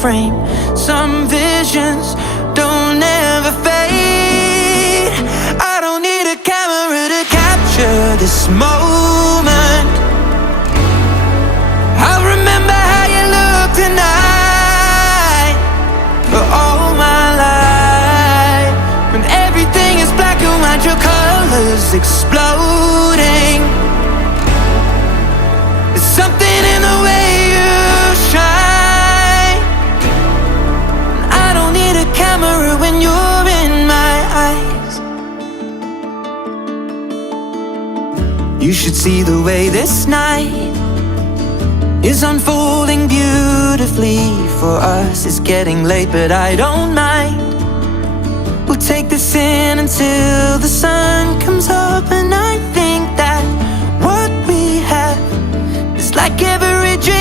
frame. Some visions don't ever fade. I don't need a camera to capture this moment. I'll remember how you look tonight for all my life. When everything is black and white, your colors exploding. There's something in the way you shine. I don't need a camera when you're in my eyes. You should see the way this night is unfolding beautifully for us. It's getting late, but I don't mind. We'll take this in until the sun comes up. And I think that what we have is like every dream